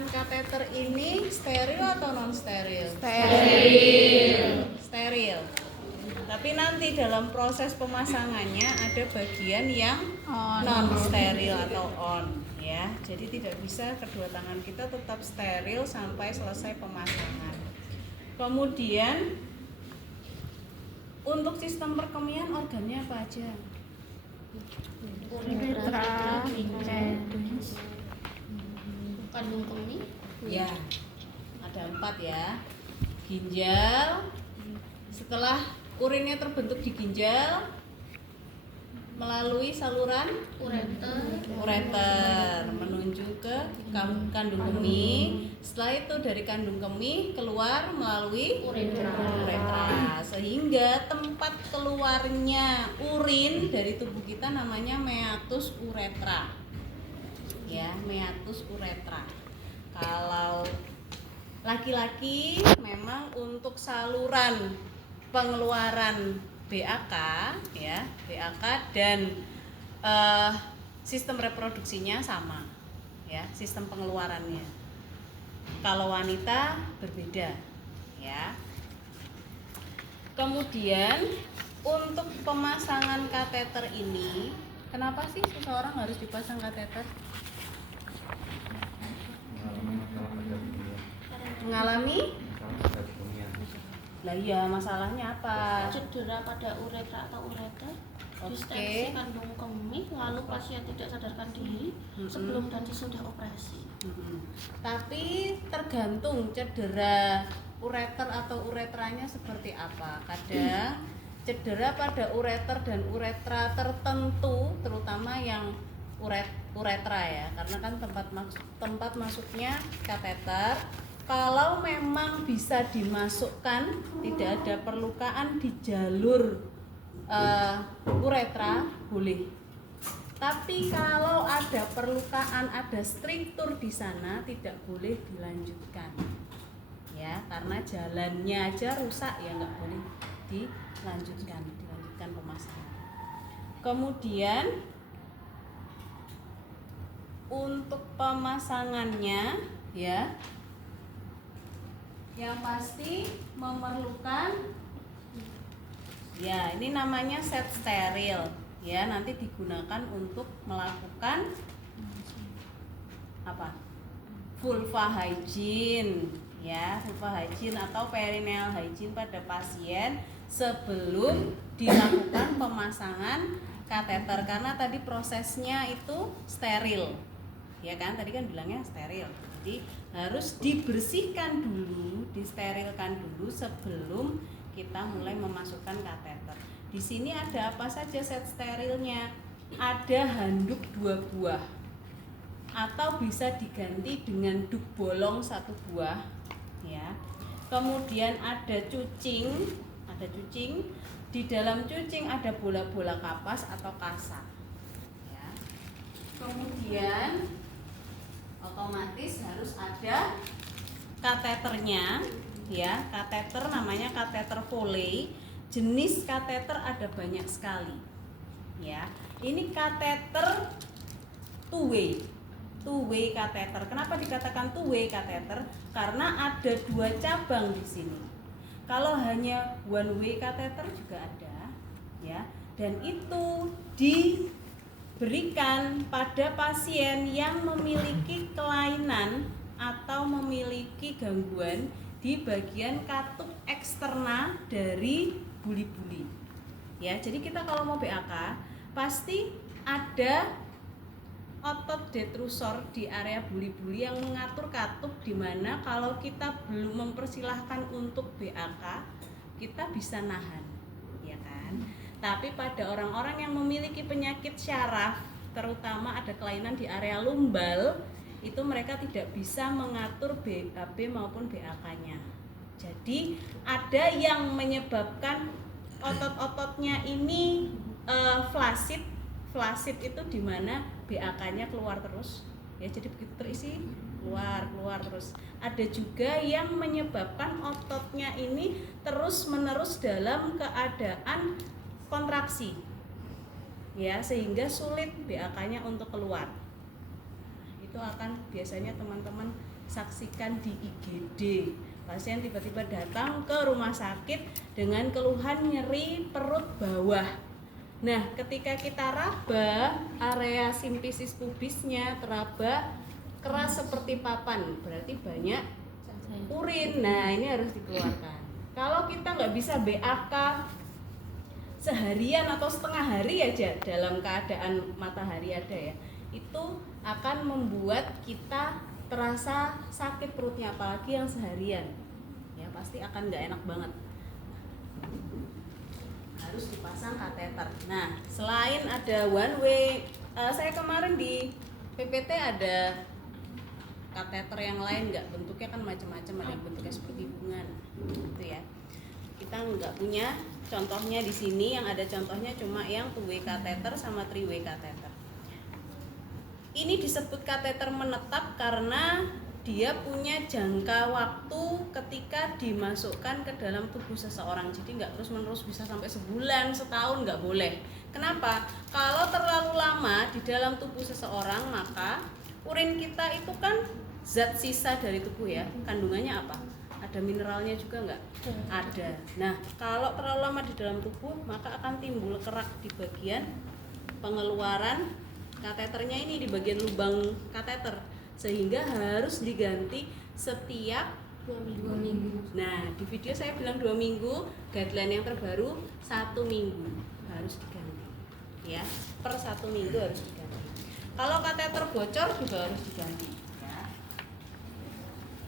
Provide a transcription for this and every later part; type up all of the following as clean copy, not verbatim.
pemasangan kateter ini steril atau non steril? Steril. Tapi nanti dalam proses pemasangannya ada bagian yang non steril atau on, ya. Jadi tidak bisa kedua tangan kita tetap steril sampai selesai pemasangan. Kemudian untuk sistem perkemian organnya apa aja? Uretra, kandung kemih. Ya, ada 4 ya. Ginjal. Setelah urinnya terbentuk di ginjal melalui saluran ureter menuju ke kandung kemih. Setelah itu dari kandung kemih keluar melalui uretra. Sehingga tempat keluarnya urin dari tubuh kita namanya meatus uretra. Ya, meatus uretra. Kalau laki-laki memang untuk saluran pengeluaran BAK, ya, BAK dan sistem reproduksinya sama, ya, sistem pengeluarannya. Kalau wanita berbeda, ya. Kemudian untuk pemasangan kateter ini, kenapa sih seseorang harus dipasang kateter? Mengalami? Lah iya, masalahnya apa? Cedera pada uretra atau ureter, Oke. distensi kandung kemih, lalu pasien tidak sadarkan diri sebelum dan sesudah operasi. Tapi tergantung cedera ureter atau uretranya seperti apa. Kadang cedera pada ureter dan uretra tertentu, terutama yang uretra ya, karena kan tempat masuknya kateter. Kalau memang bisa dimasukkan, tidak ada perlukaan di jalur uretra, boleh. Tapi kalau ada perlukaan, ada struktur di sana, tidak boleh dilanjutkan. Ya, karena jalannya aja rusak, ya nggak boleh dilanjutkan pemasangan. Kemudian untuk pemasangannya, ya, yang pasti memerlukan, ya, ini namanya set steril, ya, nanti digunakan untuk melakukan apa? Vulva hygiene, ya, vulva hygiene atau perineal hygiene pada pasien sebelum dilakukan pemasangan kateter, karena tadi prosesnya itu steril, ya kan? Tadi kan bilangnya steril. Jadi harus dibersihkan dulu, disterilkan dulu sebelum kita mulai memasukkan kateter. Di sini ada apa saja set sterilnya? Ada handuk 2 buah, atau bisa diganti dengan duk bolong 1 buah, ya. Kemudian ada cucing, di dalam cucing ada bola-bola kapas atau kasa, ya. Kemudian otomatis harus ada kateternya, ya. Kateter namanya kateter Foley. Jenis kateter ada banyak sekali, ya. Ini kateter two-way kateter. Kenapa dikatakan two-way kateter? Karena ada 2 cabang di sini. Kalau hanya one-way kateter juga ada, ya. Dan itu diberikan pada pasien yang memiliki kelainan atau memiliki gangguan di bagian katup eksterna dari buli-buli. Ya, jadi kita kalau mau BAK pasti ada otot detrusor di area buli-buli yang mengatur katup, di mana kalau kita belum mempersilahkan untuk BAK, kita bisa nahan, ya kan? Tapi pada orang-orang yang memiliki penyakit syaraf, terutama ada kelainan di area lumbal, itu mereka tidak bisa mengatur BAB maupun BAK-nya. Jadi ada yang menyebabkan otot-ototnya ini flaccid. Flaccid itu di mana BAK-nya keluar terus, ya, jadi begitu terisi keluar terus. Ada juga yang menyebabkan ototnya ini terus-menerus dalam keadaan kontraksi, ya, sehingga sulit BAK-nya untuk keluar. Itu akan biasanya teman-teman saksikan di IGD. Pasien tiba-tiba datang ke rumah sakit dengan keluhan nyeri perut bawah. Nah, ketika kita raba area simfisis pubisnya teraba keras seperti papan, berarti banyak urin. Nah, ini harus dikeluarkan. Kalau kita nggak bisa BAK seharian atau setengah hari aja dalam keadaan matahari ada ya, itu akan membuat kita terasa sakit perutnya, apalagi yang seharian ya, pasti akan nggak enak banget. Harus dipasang kateter. Nah, selain ada one way, saya kemarin di PPT ada kateter yang lain, nggak, bentuknya kan macam-macam, ada yang bentuknya seperti bunga gitu ya. Kita nggak punya contohnya di sini, yang ada contohnya cuma yang 2-way kateter sama 3-way kateter. Ini disebut kateter menetap karena dia punya jangka waktu ketika dimasukkan ke dalam tubuh seseorang. Jadi nggak terus-menerus bisa sampai sebulan, setahun, nggak boleh. Kenapa? Kalau terlalu lama di dalam tubuh seseorang, maka urin kita itu kan zat sisa dari tubuh ya. Kandungannya apa? Ada mineralnya juga nggak? Ada. Nah, kalau terlalu lama di dalam tubuh, maka akan timbul kerak di bagian pengeluaran kateternya ini, di bagian lubang kateter, sehingga harus diganti setiap 2 minggu. Nah, di video saya bilang 2 minggu, guideline yang terbaru 1 minggu harus diganti ya, per 1 minggu harus diganti. Kalau kateter bocor juga harus diganti ya.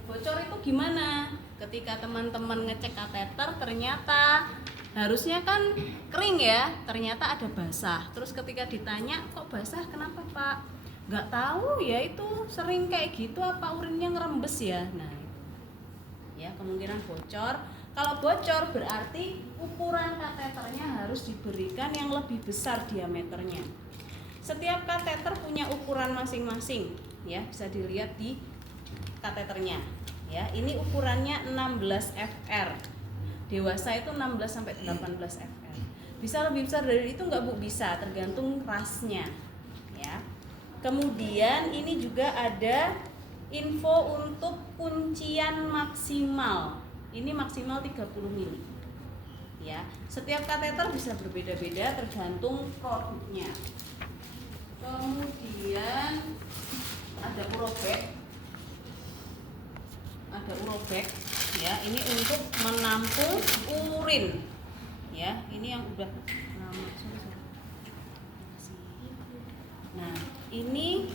Bocor itu gimana? Ketika teman-teman ngecek kateter ternyata harusnya kan kering ya, ternyata ada basah. Terus ketika ditanya, kok basah, kenapa Pak? Nggak tahu ya, itu sering kayak gitu, apa urinnya ngerembes ya. Nah ya, kemungkinan bocor. Kalau bocor berarti ukuran kateternya harus diberikan yang lebih besar diameternya. Setiap kateter punya ukuran masing-masing ya, bisa dilihat di kateternya ya. Ini ukurannya 16 fr. Dewasa itu 16 sampai 18 fr. Bisa lebih besar dari itu nggak Bu? Bisa, tergantung rasnya ya. Kemudian ini juga ada info untuk kuncian maksimal. Ini maksimal 30 mili. Ya, setiap kateter bisa berbeda-beda tergantung produknya. Kemudian ada urobag. Ada urobag ya, ini untuk menampung urin. Ya, ini yang udah lama. Nah, ini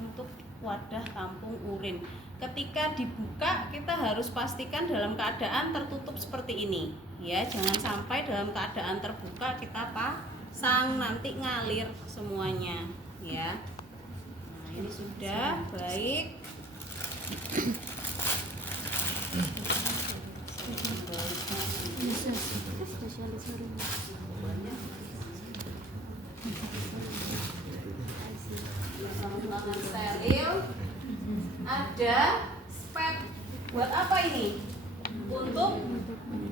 untuk wadah tampung urin. Ketika dibuka, kita harus pastikan dalam keadaan tertutup seperti ini ya, jangan sampai dalam keadaan terbuka kita pasang, nanti ngalir semuanya ya. Nah, ini sudah baik. Tangan steril. Ada spet. Buat apa ini? Untuk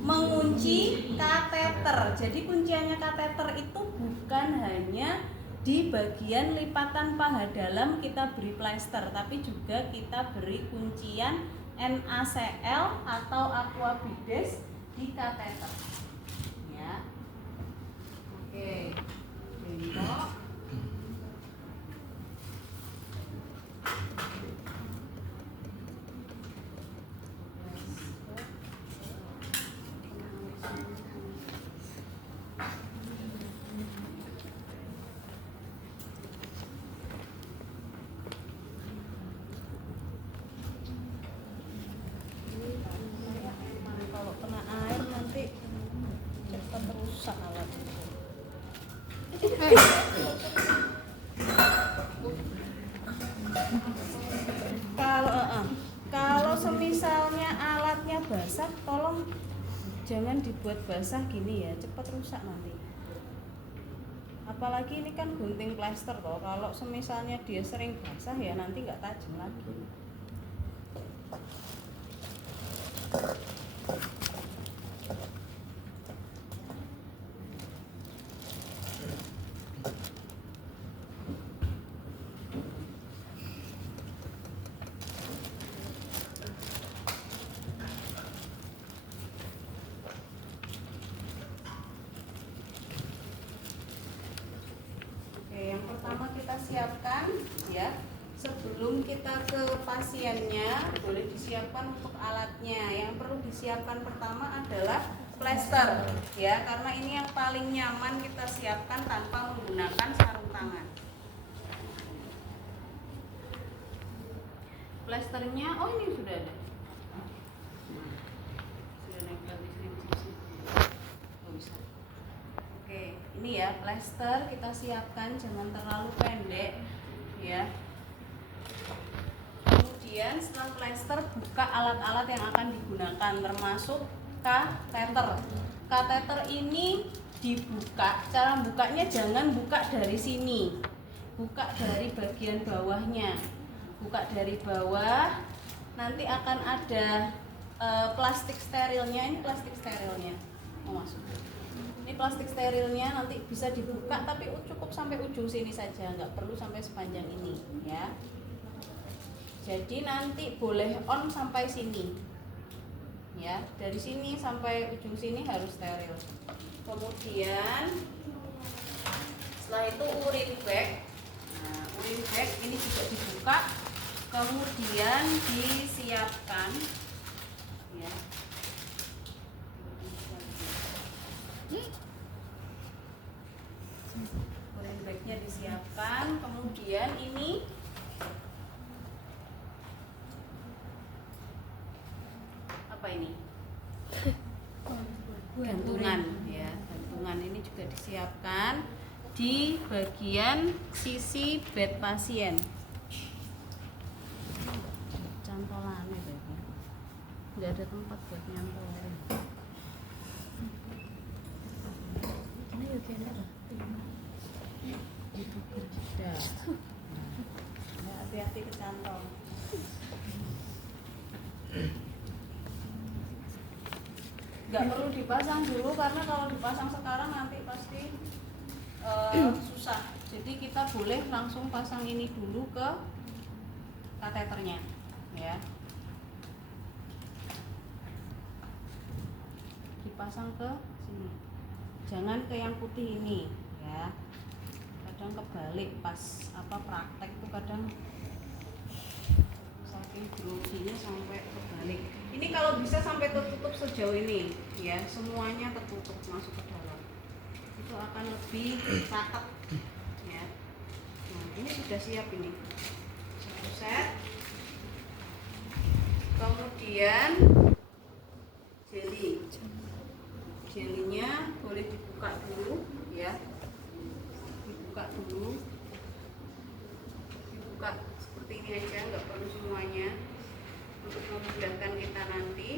mengunci kateter. Jadi kunciannya kateter itu bukan hanya di bagian lipatan paha dalam kita beri plester, tapi juga kita beri kuncian NaCl atau aqua bides di kateter ya. Oke, bentuk. Kalau semisalnya alatnya basah, tolong jangan dibuat basah gini ya, cepat rusak nanti. Apalagi ini kan gunting plester toh, kalau semisalnya dia sering basah ya nanti nggak tajam lagi. sebelum kita ke pasiennya, boleh disiapkan untuk alatnya. Yang perlu disiapkan pertama adalah plester, ya, karena ini yang paling nyaman kita siapkan tanpa menggunakan sarung tangan. Plesternya, oh ini sudah ada. Sudah nempel di sini. Oh, bisa. Oke, ini ya plester kita siapkan, jangan terlalu pendek, ya. Kemudian setelah plester, buka alat-alat yang akan digunakan, termasuk kateter. Kateter ini dibuka, cara bukanya jangan buka dari sini, buka dari bagian bawahnya. Buka dari bawah, nanti akan ada plastik sterilnya. Ini plastik sterilnya, mau masuk. Ini plastik sterilnya nanti bisa dibuka, tapi cukup sampai ujung sini saja, nggak perlu sampai sepanjang ini, ya. Jadi nanti boleh on sampai sini, ya. Dari sini sampai ujung sini harus steril. Kemudian setelah itu urin bag. Nah, urin bag ini juga dibuka. Kemudian disiapkan, ya. Urin bagnya disiapkan. Kemudian ini apa ini? Gantungan, ya. Gantungan ini juga disiapkan di bagian sisi bed pasien. Cantolannya berarti nggak ada tempat buat nyantolin. Ini juga ada itu kerja. Nah, hati-hati kecantol. Nggak perlu dipasang dulu, karena kalau dipasang sekarang nanti pasti susah. Jadi kita boleh langsung pasang ini dulu ke kateternya, ya. Dipasang ke sini, jangan ke yang putih ini, ya. Kadang kebalik pas praktek itu, kadang saking groginya sampai kebalik. Ini kalau bisa sampai tertutup sejauh ini, ya, semuanya tertutup masuk ke dalam, itu akan lebih cakep, ya. Nah, ini sudah siap ini. Satu set. Kemudian jelinya boleh dibuka dulu, ya. Dibuka dulu, dibuka seperti ini aja, nggak perlu semuanya, untuk memudahkan kita nanti.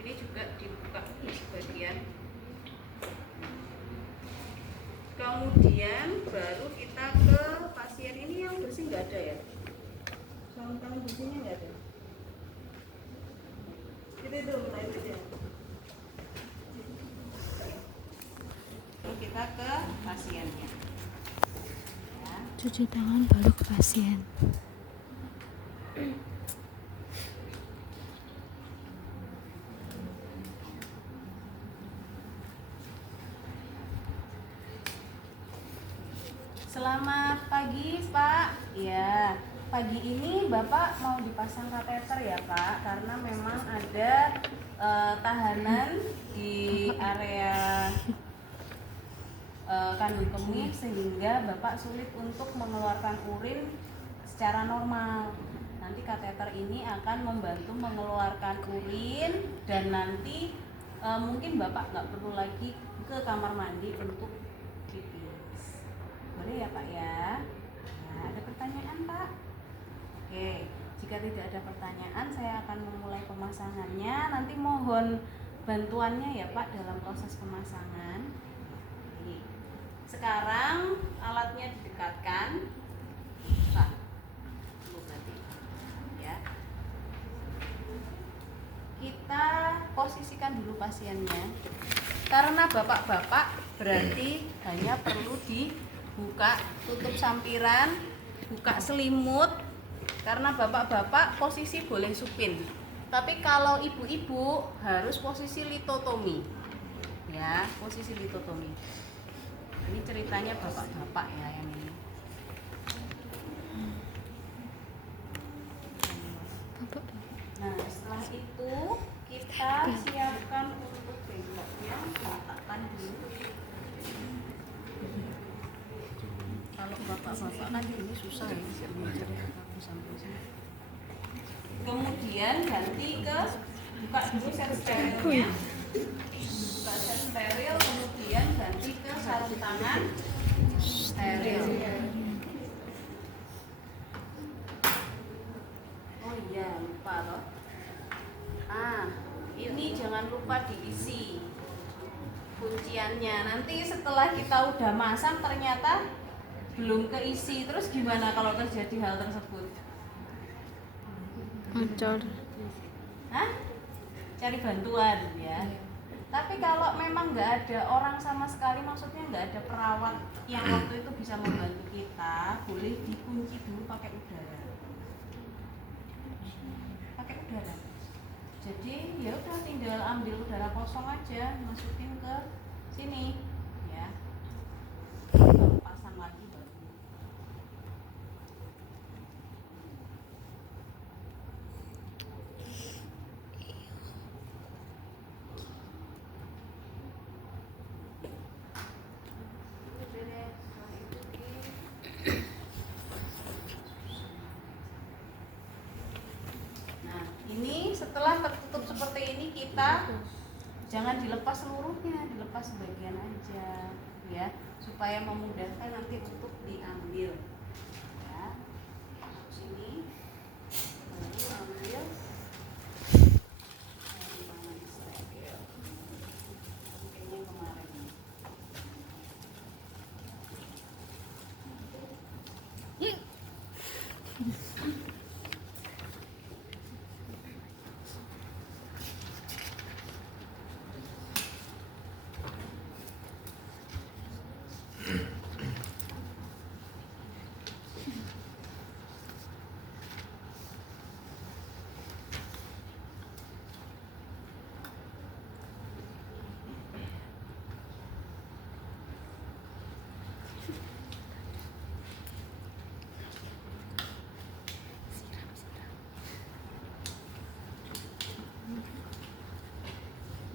Ini juga dibuka di sebagian. Kemudian baru kita ke pasien. Ini yang bersih nggak ada, ya? Sarung tangan bersihnya nggak ada. Itu mulai aja. Kita ke pasiennya, ya. Cuci tangan baru ke pasien. Selamat pagi, Pak. Ya, pagi ini Bapak mau dipasang kateter, ya, Pak, karena memang ada tahanan di area kandung kemih, sehingga Bapak sulit untuk mengeluarkan urin secara normal. Nanti kateter ini akan membantu mengeluarkan urin, dan nanti mungkin Bapak nggak perlu lagi ke kamar mandi untuk pipis. Boleh ya, Pak, ya? Nah, ada pertanyaan, Pak? Oke, jika tidak ada pertanyaan, saya akan memulai pemasangannya. Nanti mohon bantuannya, ya, Pak, dalam proses pemasangan. Sekarang alatnya didekatkan, Pak. Berarti, ya. Kita posisikan dulu pasiennya. Karena bapak-bapak berarti hanya perlu dibuka tutup sampiran, buka selimut. Karena bapak-bapak posisi boleh supin. Tapi kalau ibu-ibu harus posisi litotomi. Ya, posisi litotomi. Ini ceritanya bapak-bapak, ya, yang ini. Nah, setelah itu kita siapkan untuk bengkoknya, letakkan dulu. Kalau bapak-bapak kan ini susah ya, sampai sini. Kemudian ganti ke buka dulu set sterilnya, buka set steril, kemudian ganti ke sarung tangan steril. Oh iya, lupa loh. Ini jangan lupa diisi kunciannya. Nanti setelah kita udah masang ternyata belum keisi, terus gimana kalau terjadi hal tersebut? Bocor. Cari bantuan ya. Tapi kalau memang nggak ada orang sama sekali, maksudnya nggak ada perawat yang waktu itu bisa membantu kita, boleh dikunci dulu pakai udara. Pakai udara. Jadi ya udah tinggal ambil udara kosong aja, masukin ke sini ya. Baru pasang lagi baru. Nah, ini setelah tertutup seperti ini, kita jangan dilepas seluruhnya, dilepas sebagian aja ya, supaya memudahkan nanti untuk diambil ya. Sini baru ambil tangan steril. Kayaknya kemarin.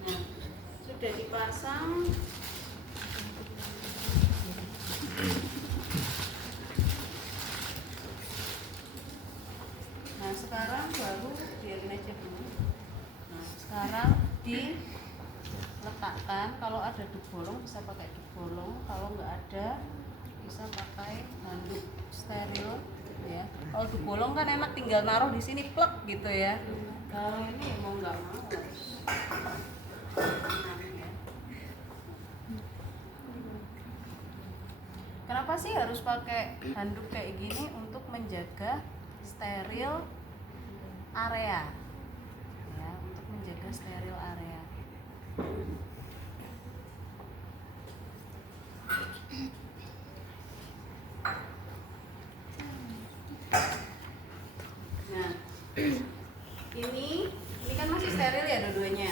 Nah, sudah dipasang. Nah, sekarang baru biarin aja dulu. Nah, sekarang diletakkan. Kalau ada dubolong bisa pakai dubolong, kalau nggak ada bisa pakai handuk steril ya. Kalau dubolong kan enak tinggal naruh di sini plek gitu ya. Kalau ini mau nggak mau harus ya. Kenapa sih harus pakai handuk kayak gini? Untuk menjaga steril area ya, untuk menjaga steril area. Nah, ini kan masih steril ya dua-duanya.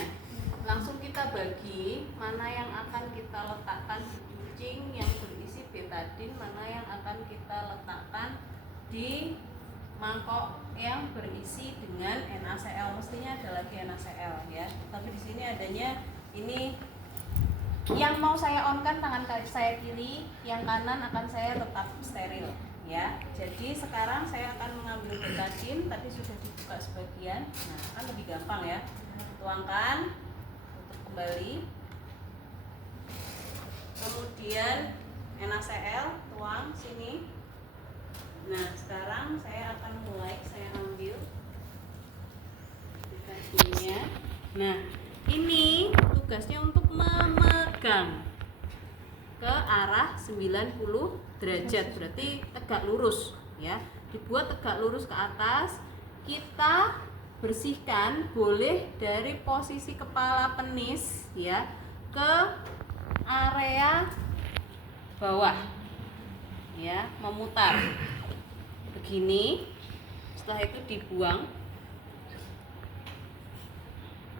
Langsung kita bagi mana yang akan kita letakkan di kucing yang berisi betadin, mana yang akan kita letakkan di mangkok yang berisi dengan NaCl. Mestinya ada lagi NaCl ya. Tapi di sini adanya ini. Yang mau saya on-kan tangan saya kiri, yang kanan akan saya tetap steril ya. Jadi sekarang saya akan mengambil betadin, tadi sudah dibuka sebagian. Nah, kan lebih gampang ya. Tuangkan, tutup kembali. Kemudian NaCl tuang sini. Nah, sekarang saya akan mulai, saya ambil betadinnya. Nah, ini tugasnya untuk memegang ke arah 90 derajat, berarti tegak lurus ya. Dibuat tegak lurus ke atas. Kita bersihkan boleh dari posisi kepala penis ya ke area bawah ya, memutar begini. Setelah itu dibuang.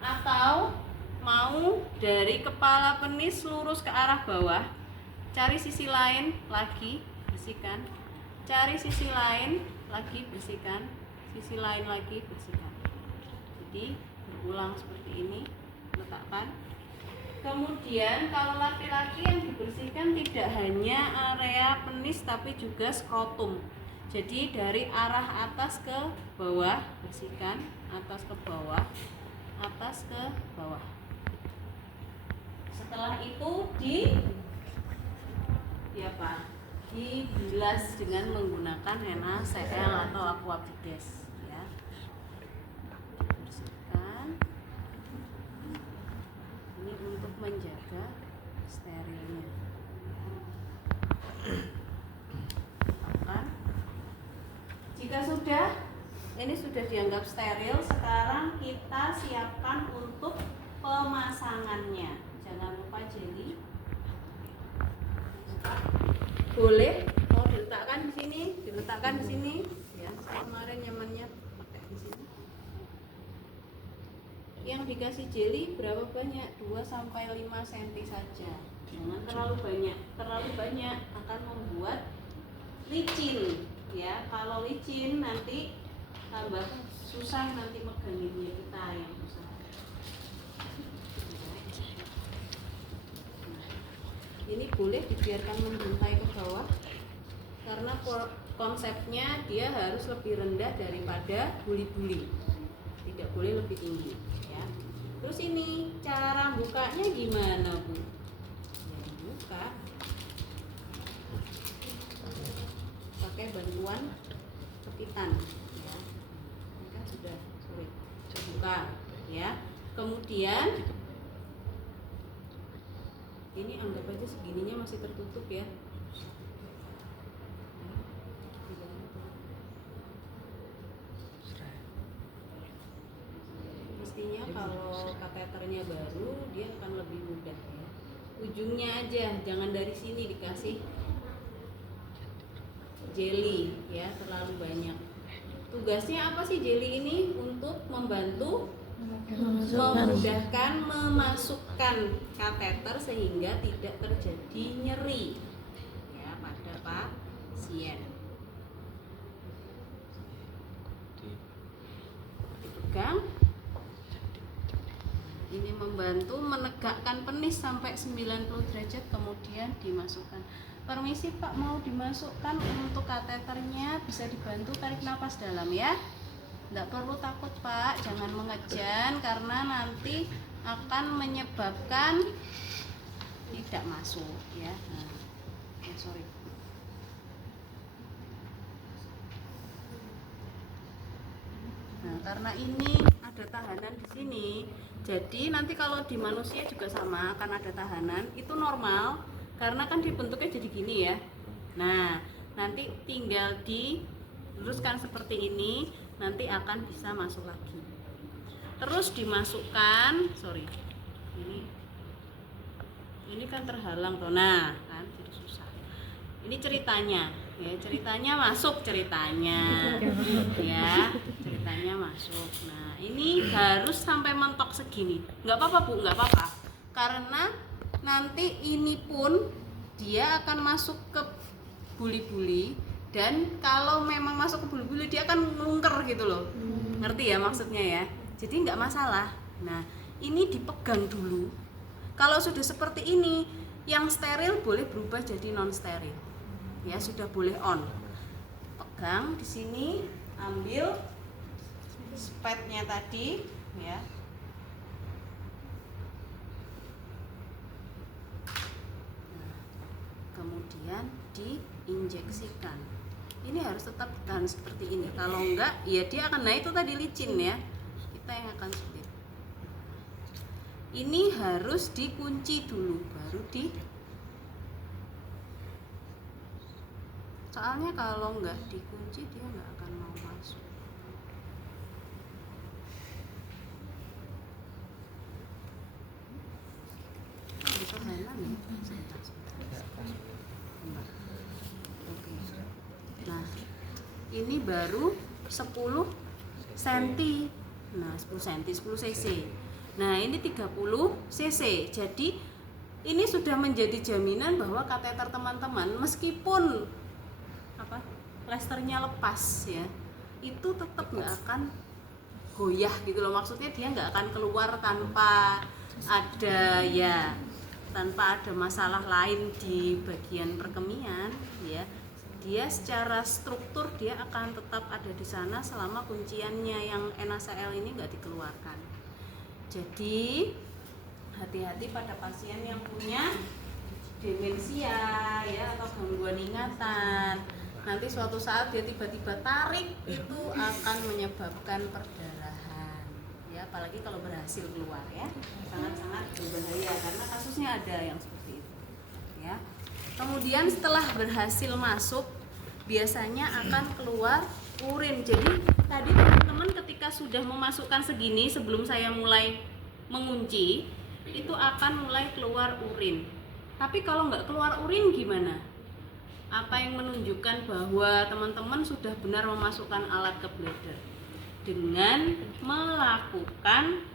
Atau mau dari kepala penis lurus ke arah bawah, cari sisi lain lagi, bersihkan. Cari sisi lain lagi, bersihkan. Sisi lain lagi, bersihkan. Jadi berulang seperti ini, letakkan. Kemudian kalau laki-laki yang dibersihkan tidak hanya area penis tapi juga skrotum. Jadi dari arah atas ke bawah bersihkan, atas ke bawah, atas ke bawah. Setelah itu dibilas dengan menggunakan NaCl atau aquabides ya. Bersihkan. Ini untuk menjaga sterilnya. Jika ini sudah dianggap steril, sekarang kita siapkan untuk pemasangannya. Jangan lupa jeli. Boleh diletakkan di sini ya. Kemarin nyamannya pakai di sini. Yang dikasih jeli berapa banyak? 2 sampai 5 cm saja. Jangan terlalu banyak. Terlalu banyak akan membuat licin ya. Kalau licin nanti tambah susah nanti meganginnya, kita yang susah. Ini boleh dibiarkan membuntai ke bawah karena konsepnya dia harus lebih rendah daripada buli-buli, tidak boleh lebih tinggi ya. Terus ini cara bukanya gimana Bu? Ya, buka pakai bantuan kepitan ya. Ini kan sudah buka ya. Kemudian ini anggap aja segininya masih tertutup ya. Mestinya kalau kateternya baru dia akan lebih mudah ya. Ujungnya aja, jangan dari sini dikasih jeli ya, terlalu banyak. Tugasnya apa sih jeli ini? Untuk membantu memudahkan memasukkan kateter sehingga tidak terjadi nyeri ya pada pasien. Dipegang. Ini membantu menegakkan penis sampai 90 derajat kemudian dimasukkan. Permisi Pak, mau dimasukkan untuk kateternya, bisa dibantu tarik napas dalam ya. Tidak perlu takut Pak, jangan mengejan karena nanti akan menyebabkan tidak masuk ya. Sorry. Nah, karena ini ada tahanan di sini, jadi nanti kalau di manusia juga sama akan ada tahanan, itu normal karena kan dibentuknya jadi gini ya. Nah, nanti tinggal diluruskan seperti ini. Nanti akan bisa masuk lagi. Terus dimasukkan, ini kan terhalang tuh, nah kan jadi susah. Ini ceritanya, ya ceritanya masuk ceritanya, ya ceritanya masuk. Nah ini harus sampai mentok segini. Nggak apa-apa Bu, nggak apa-apa. Karena nanti ini pun dia akan masuk ke buli-buli. Dan kalau memang masuk ke bulu-bulu dia akan melungker gitu loh. Ngerti ya maksudnya ya. Jadi nggak masalah. Nah ini dipegang dulu. Kalau sudah seperti ini, yang steril boleh berubah jadi non steril. Ya sudah boleh on. Pegang di sini, ambil spatnya tadi ya. Nah, kemudian diinjeksikan. Ini harus tetap ditahan seperti ini. Kalau enggak, ya dia akan, nah itu tadi licin ya. Kita yang akan sulit. Ini harus dikunci dulu, baru soalnya kalau enggak dikunci dia enggak akan mau masuk. Bisa jalan ya? Nah, ini baru 10 cm. Nah, 10 cm, 10 cc. Nah, ini 30 cc. Jadi, ini sudah menjadi jaminan bahwa kateter teman-teman meskipun plesternya lepas ya, itu tetap nggak akan goyah gitu loh, maksudnya dia nggak akan keluar tanpa ada masalah lain di bagian perkemian ya. Dia secara struktur dia akan tetap ada di sana selama kunciannya yang NaCl ini nggak dikeluarkan. Jadi hati-hati pada pasien yang punya demensia ya atau gangguan ingatan. Nanti suatu saat dia tiba-tiba tarik, itu akan menyebabkan perdarahan ya, apalagi kalau berhasil keluar ya, sangat-sangat berbahaya karena kasusnya ada yang seperti itu ya. Kemudian setelah berhasil masuk biasanya akan keluar urin. Jadi tadi teman-teman ketika sudah memasukkan segini, sebelum saya mulai mengunci itu akan mulai keluar urin. Tapi kalau nggak keluar urin gimana? Apa yang menunjukkan bahwa teman-teman sudah benar memasukkan alat ke bladder? Dengan melakukan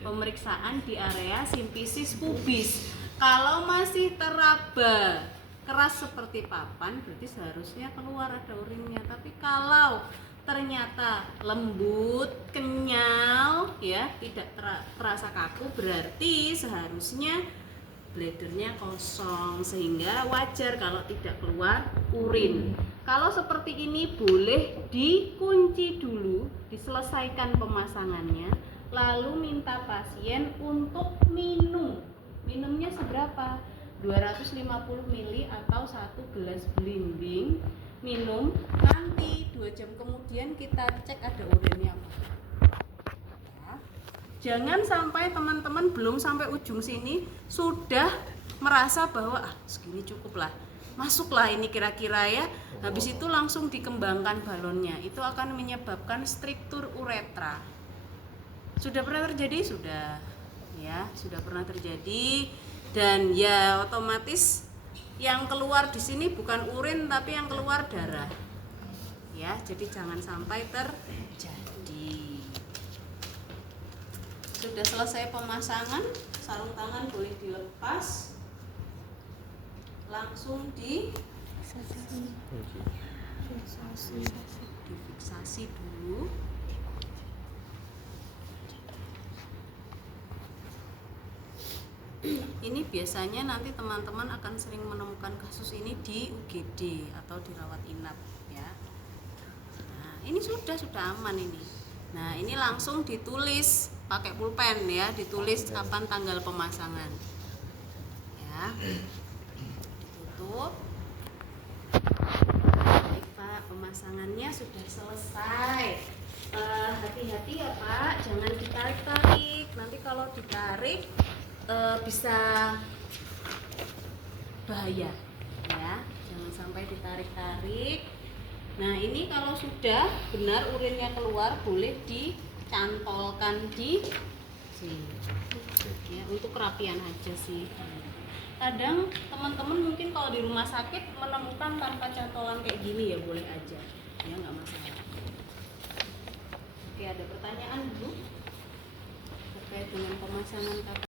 pemeriksaan di area simfisis pubis. Kalau masih teraba keras seperti papan, berarti seharusnya keluar ada urinnya. Tapi kalau ternyata lembut, kenyal, ya tidak terasa kaku, berarti seharusnya bladdernya kosong, sehingga wajar kalau tidak keluar urin. Kalau seperti ini boleh dikunci dulu, diselesaikan pemasangannya, lalu minta pasien untuk minum. Minumnya seberapa? 250 ml atau 1 gelas belimbing. Minum, nanti 2 jam kemudian kita cek ada urinnya apa. Ya. Jangan sampai teman-teman belum sampai ujung sini sudah merasa bahwa segini cukup lah, masuklah ini kira-kira ya. Habis itu langsung dikembangkan balonnya, itu akan menyebabkan struktur uretra. Sudah pernah terjadi? Sudah ya, sudah pernah terjadi. Dan ya otomatis yang keluar di sini bukan urin tapi yang keluar darah ya, jadi jangan sampai terjadi. Sudah selesai pemasangan, sarung tangan boleh dilepas, langsung difiksasi dulu. Ini biasanya nanti teman-teman akan sering menemukan kasus ini di UGD atau di rawat inap ya. Nah, ini sudah aman ini. Nah, ini langsung ditulis pakai pulpen ya, ditulis kapan tanggal pemasangan. Ya. Ditutup. Baik, Pak, pemasangannya sudah selesai. Hati-hati ya, Pak, jangan ditarik-tarik. Nanti kalau ditarik bisa bahaya ya, jangan sampai ditarik-tarik. Nah, ini kalau sudah benar urinnya keluar, boleh dicantolkan di sini ya, untuk kerapian aja sih. Kadang teman-teman mungkin kalau di rumah sakit menemukan tanpa cantolan kayak gini, ya boleh aja ya, nggak masalah. Oke, ada pertanyaan dulu terkait dengan pemasangan